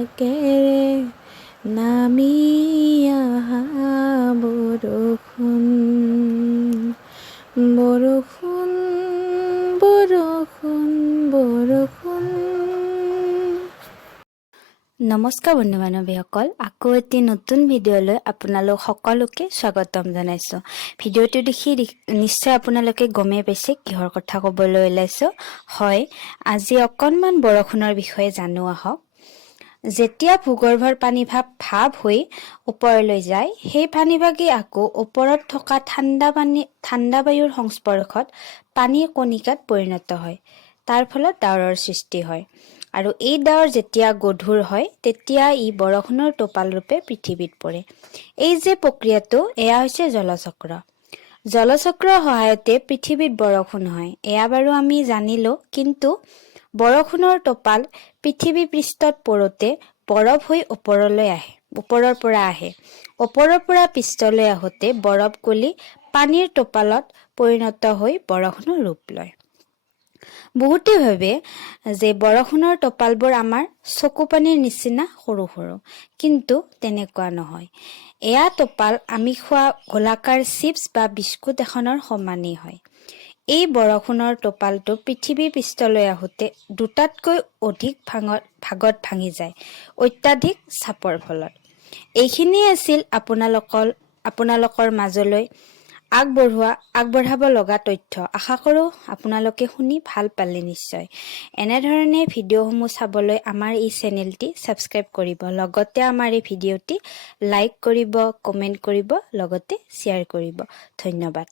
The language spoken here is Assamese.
আকাশেৰে নামি আহা বৰষুণ বৰষুণ বৰষুণ বৰষুণ। নমস্কাৰ বন্ধু বান্ধৱীসকল, আকৌ এটি নতুন ভিডিঅ'লৈ আপোনালোক সকলোকে স্বাগতম জনাইছোঁ। ভিডিঅ'টো দেখি নিশ্চয় আপোনালোকে গমেই পাইছে কিহৰ কথা ক'বলৈ ওলাইছোঁ। হয়, আজি অকণমান বৰষুণৰ বিষয়ে জানো আহক। যেতিয়া ভূগৰ্ভৰ পানীভাগ ভাৱ হৈ ওপৰলৈ যায়, সেই পানীভাগি আকৌ ওপৰত থকা ঠাণ্ডা বায়ুৰ সংস্পৰ্শত পানীৰ কণিকাত পৰিণত হয়। তাৰ ফলত ডাৱৰৰ সৃষ্টি হয়। আৰু এই ডাৱৰ যেতিয়া গধুৰ হয়, তেতিয়া ই বৰষুণৰ টোপাল ৰূপে পৃথিৱীত পৰে। এই যে প্ৰক্ৰিয়াটো, এয়া হৈছে জলচক্ৰ। জলচক্ৰৰ সহায়তে পৃথিৱীত বৰষুণ হয়, এয়া বাৰু আমি জানিলো। কিন্তু বৰষুণৰ টোপাল পৃথিৱী পৃষ্ঠত পৰোতে বৰফ হৈ ওপৰৰ পৰা আহে। ওপৰৰ পৰা পৃষ্ঠলৈ আহোঁতে বৰফ গলি পানীৰ টোপালত পৰিণত হৈ বৰষুণৰ ৰূপ লয়। বহুতে ভাবে যে বৰষুণৰ টোপালবোৰ আমাৰ চকু পানীৰ নিচিনা সৰু সৰু, কিন্তু তেনেকুৱা নহয়। এয়া টোপাল আমি খোৱা গোলাকাৰ চিপছ বা বিস্কুট এখনৰ সমানেই হয়। এই বৰষুণৰ টোপালটো পৃথিৱী পৃষ্ঠলৈ আহোঁতে দুটাতকৈ অধিক ভাগত ভাঙি যায়, অত্যাধিক চাপৰ ফলত। এইখিনিয়ে আছিল আপোনালোকৰ মাজলৈ আগবঢ়াব লগা তথ্য। আশা কৰোঁ আপোনালোকে শুনি ভাল পালে নিশ্চয়। এনেধৰণে ভিডিঅ'সমূহ চাবলৈ আমাৰ এই চেনেলটি ছাবস্ক্ৰাইব কৰিব, লগতে আমাৰ এই ভিডিঅ'টি লাইক কৰিব, কমেণ্ট কৰিব, লগতে শ্বেয়াৰ কৰিব। ধন্যবাদ।